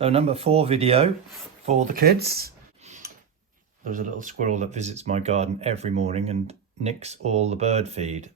So number 4 video for the kids. There's a little squirrel that visits my garden every morning and nicks all the bird feed.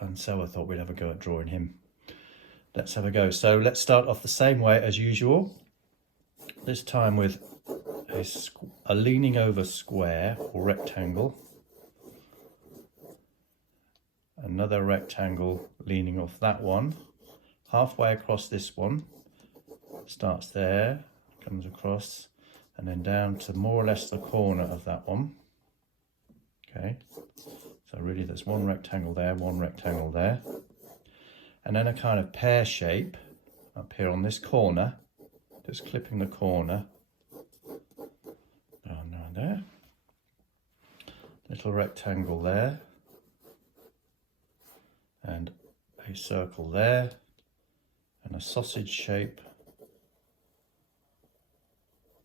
And so I thought we'd have a go at drawing him. Let's have a go. So let's start off the same way as usual. This time with a leaning over square or rectangle. Another rectangle leaning off that one. Halfway across this one. Starts there, comes across, and then down to more or less the corner of that one. Okay, so really there's one rectangle there, one rectangle there. And then a kind of pear shape up here on this corner, just clipping the corner. Down there. Little rectangle there. And a circle there. And a sausage shape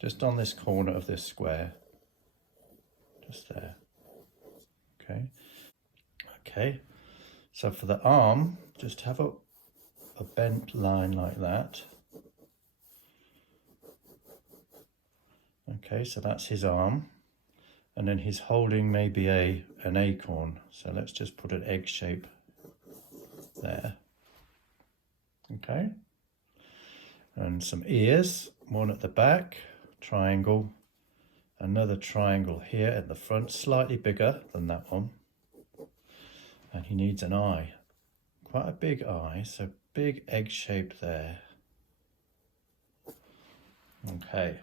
just on this corner of this square, just there. Okay, so for the arm, just have a bent line like that. Okay, so that's his arm, and then he's holding maybe an acorn, so let's just put an egg shape there. Okay, and some ears, one at the back, triangle, another triangle here at the front, slightly bigger than that one, and he needs an eye, quite a big eye, so big egg shape there. Okay,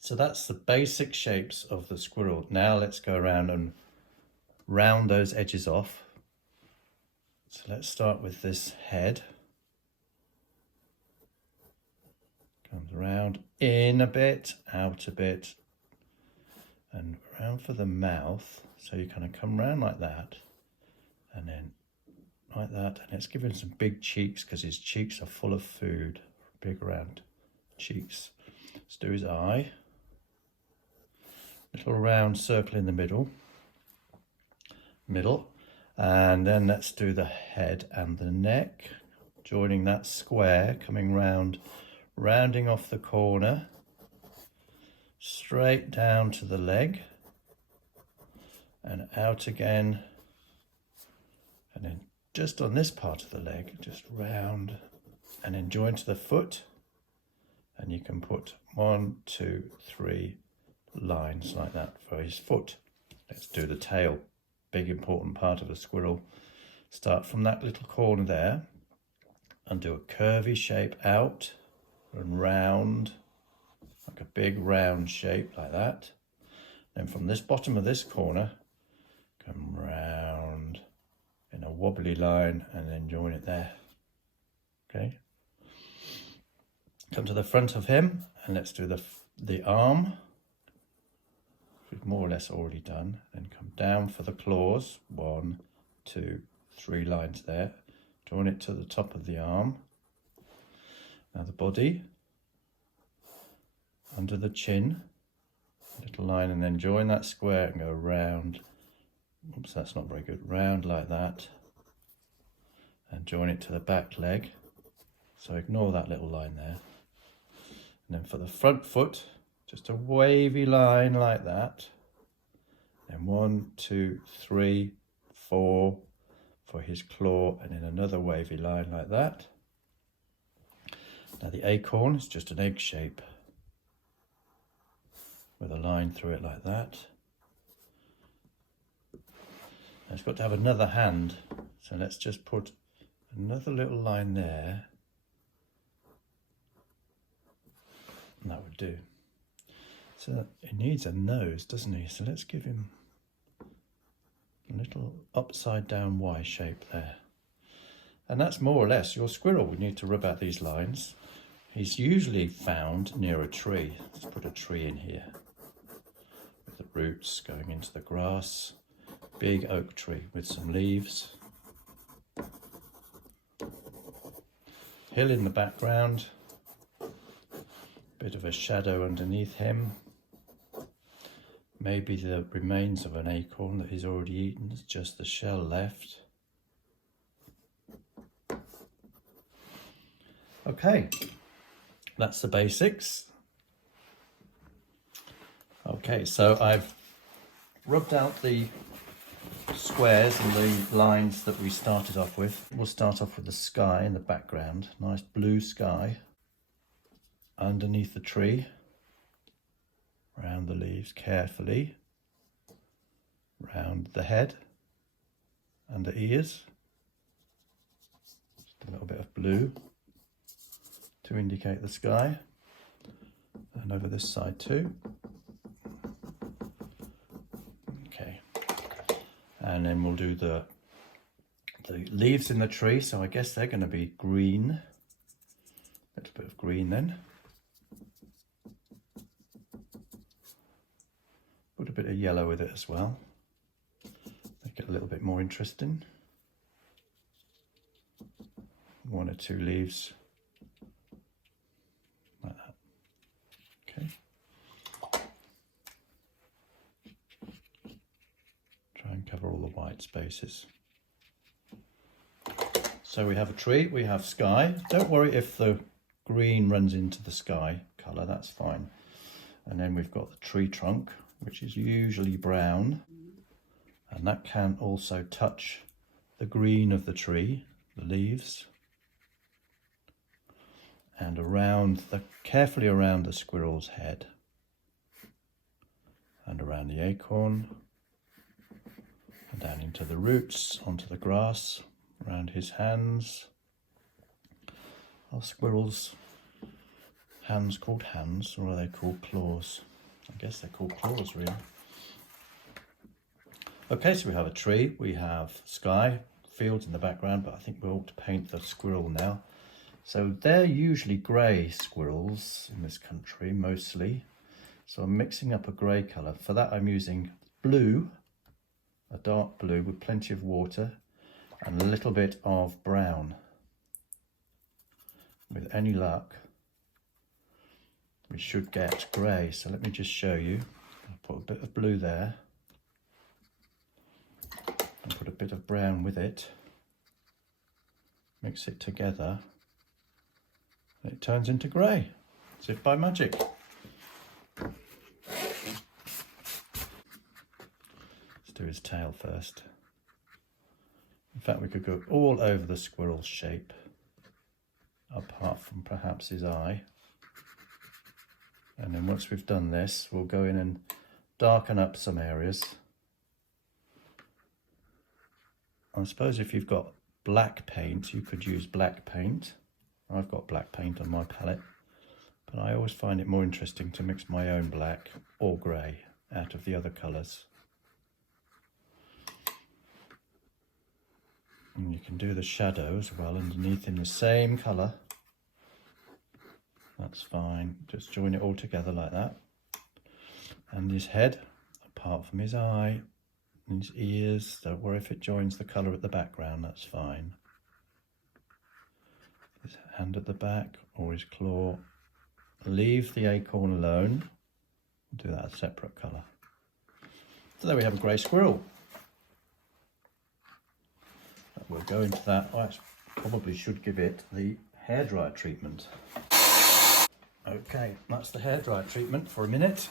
so that's the basic shapes of the squirrel. Now let's go around and round those edges off. So let's start with this head. Comes around in a bit, out a bit, and around for the mouth. So you kind of come round like that, and then like that, and it's giving some big cheeks because his cheeks are full of food. Big round cheeks. Let's do his eye. Little round circle in the middle, and then let's do the head and the neck, joining that square, coming round. Rounding off the corner, straight down to the leg, and out again, and then just on this part of the leg, just round, and then join to the foot, and you can put 1, 2, 3 lines like that for his foot. Let's do the tail, big important part of a squirrel. Start from that little corner there, and do a curvy shape out, and round, like a big round shape like that. Then from this bottom of this corner, come round in a wobbly line and then join it there. Okay. Come to the front of him and let's do the arm. We've more or less already done. Then come down for the claws. 1, 2, 3 lines there. Join it to the top of the arm. Now the body, under the chin, little line, and then join that square and go round. Oops, that's not very good. Round like that, and join it to the back leg. So ignore that little line there. And then for the front foot, just a wavy line like that. Then 1, 2, 3, 4 for his claw, and then another wavy line like that. Now the acorn is just an egg shape with a line through it like that. Now it's got to have another hand, so let's just put another little line there, and that would do. So he needs a nose, doesn't he? So let's give him a little upside down Y shape there. And that's more or less your squirrel. We need to rub out these lines. He's usually found near a tree. Let's put a tree in here with the roots going into the grass. Big oak tree with some leaves. Hill in the background. Bit of a shadow underneath him. Maybe the remains of an acorn that he's already eaten. It's just the shell left. Okay, that's the basics. Okay, so I've rubbed out the squares and the lines that we started off with. We'll start off with the sky in the background. Nice blue sky underneath the tree. Round the leaves carefully. Round the head and the ears. Just a little bit of blue to indicate the sky. And over this side too. Okay. And then we'll do the leaves in the tree. So I guess they're going to be green. A little bit of green then. Put a bit of yellow with it as well. Make it a little bit more interesting. 1 or 2 leaves like that. Okay. Try and cover all the white spaces. So we have a tree, we have sky. Don't worry if the green runs into the sky colour, that's fine. And then we've got the tree trunk, which is usually brown. And that can also touch the green of the tree, the leaves. And carefully around the squirrel's head. And around the acorn. And down into the roots, onto the grass, around his hands. Are squirrels' hands called hands, or are they called claws? I guess they're called claws, really. Okay, so we have a tree, we have sky, fields in the background, but I think we ought to paint the squirrel now. So they're usually grey squirrels in this country, mostly. So I'm mixing up a grey colour. For that I'm using blue, a dark blue with plenty of water, and a little bit of brown. With any luck, we should get grey. So let me just show you. I'll put a bit of blue there. And put a bit of brown with it. Mix it together. And it turns into grey, as if by magic. Let's do his tail first. In fact, we could go all over the squirrel's shape, apart from perhaps his eye. And then once we've done this, we'll go in and darken up some areas. I suppose if you've got black paint, you could use black paint. I've got black paint on my palette, but I always find it more interesting to mix my own black or grey out of the other colours. And you can do the shadow as well underneath in the same colour. That's fine. Just join it all together like that. And his head, apart from his eye, and his ears, don't worry if it joins the colour at the background, that's fine. His hand at the back or his claw. Leave the acorn alone. Do that a separate colour. So there we have a grey squirrel. We'll go into that. I probably should give it the hairdryer treatment. Okay, that's the hairdryer treatment for a minute.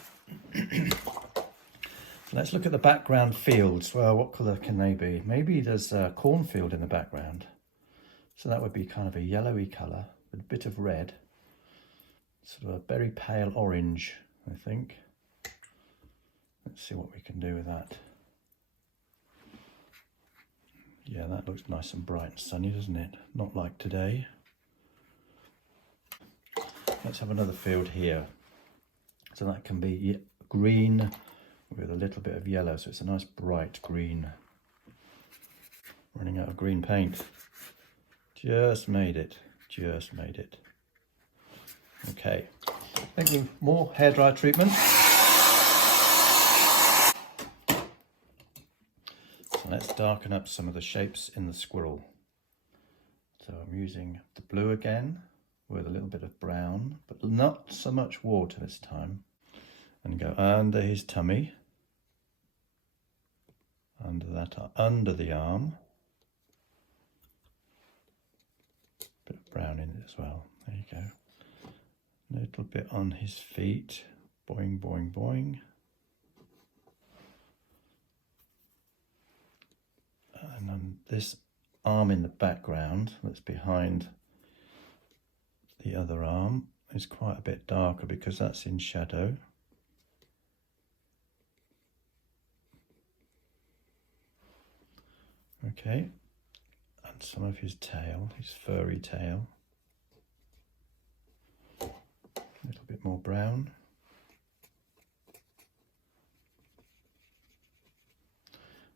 Let's look at the background fields. Well, what colour can they be? Maybe there's a cornfield in the background. So that would be kind of a yellowy colour with a bit of red. Sort of a very pale orange, I think. Let's see what we can do with that. Yeah, that looks nice and bright and sunny, doesn't it? Not like today. Let's have another field here. So that can be green with a little bit of yellow, so it's a nice bright green. Running out of green paint. Just made it. Just made it. Okay. Thinking more hairdryer treatment. So let's darken up some of the shapes in the squirrel. So I'm using the blue again with a little bit of brown, but not so much water this time. And go under his tummy. Under that, under the arm. Bit of brown in it as well. There you go. A little bit on his feet. Boing, boing, boing. And on this arm in the background that's behind the other arm is quite a bit darker because that's in shadow. Okay, and some of his tail, his furry tail. A little bit more brown.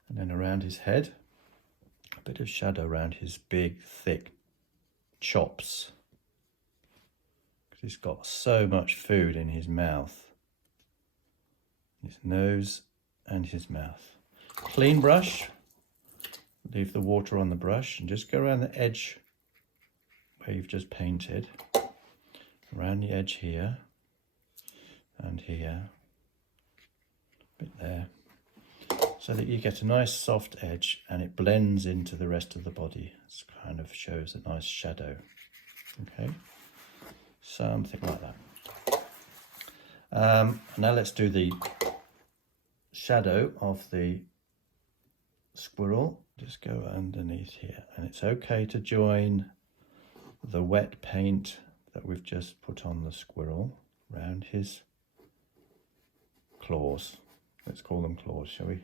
And then around his head, a bit of shadow around his big, thick chops. Because he's got so much food in his mouth. His nose and his mouth. Clean brush. Leave the water on the brush and just go around the edge where you've just painted. Around the edge here and here. A bit there. So that you get a nice soft edge and it blends into the rest of the body. It kind of shows a nice shadow. Okay, something like that. Now let's do the shadow of the squirrel. Just go underneath here, and it's okay to join the wet paint that we've just put on the squirrel around his claws. Let's call them claws, shall we?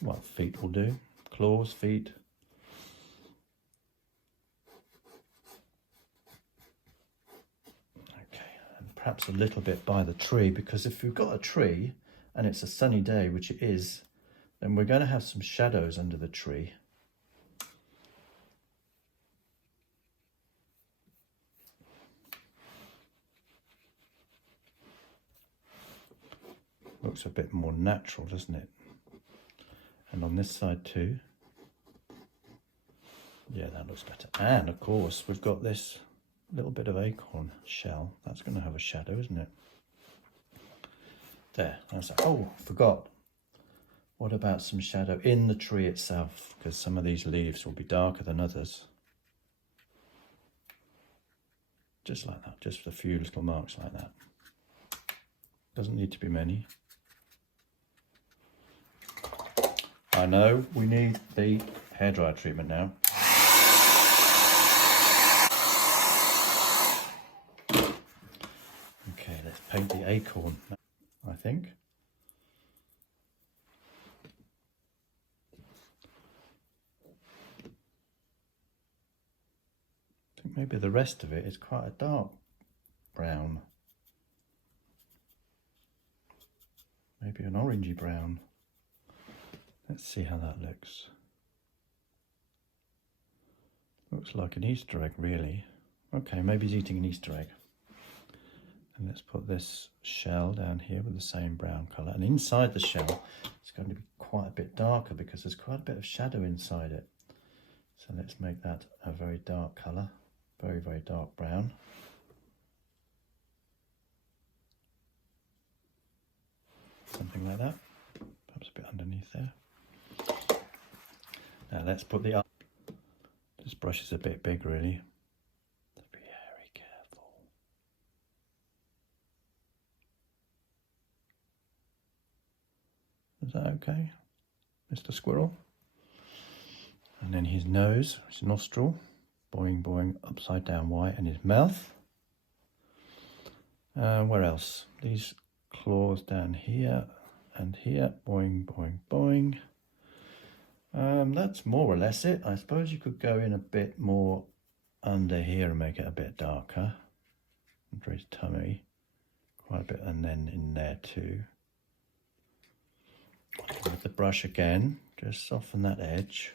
What feet will do. Claws, feet. Okay, and perhaps a little bit by the tree, because if we've got a tree and it's a sunny day, which it is, then we're going to have some shadows under the tree. Looks a bit more natural, doesn't it? And on this side too. Yeah, that looks better. And of course, we've got this little bit of acorn shell. That's going to have a shadow, isn't it? There. That's that. Oh, forgot. What about some shadow in the tree itself? Because some of these leaves will be darker than others. Just like that. Just a few little marks like that. Doesn't need to be many. I know we need the hairdryer treatment now. Okay, let's paint the acorn, I think. I think maybe the rest of it is quite a dark brown. Maybe an orangey brown. Let's see how that looks. Looks like an Easter egg, really. Okay, maybe he's eating an Easter egg. And let's put this shell down here with the same brown colour. And inside the shell, it's going to be quite a bit darker because there's quite a bit of shadow inside it. So let's make that a very dark colour. Very, very dark brown. Something like that. Perhaps a bit underneath there. Now let's put the... This brush is a bit big, really. Be very careful. Is that okay, Mr. Squirrel? And then his nose, his nostril, boing, boing, upside down white, and his mouth. Where else? These claws down here and here, boing, boing, boing. That's more or less it. I suppose you could go in a bit more under here and make it a bit darker. Under his tummy, quite a bit, and then in there too. With the brush again, just soften that edge.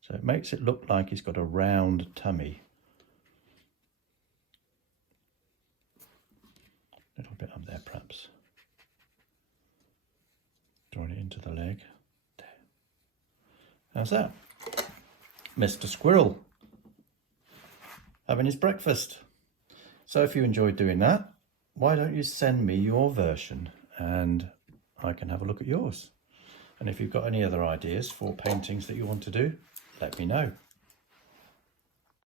So it makes it look like he's got a round tummy. A little bit up there perhaps. Join it into the leg. There. How's that? Mr. Squirrel having his breakfast. So if you enjoyed doing that, why don't you send me your version and I can have a look at yours. And if you've got any other ideas for paintings that you want to do, let me know.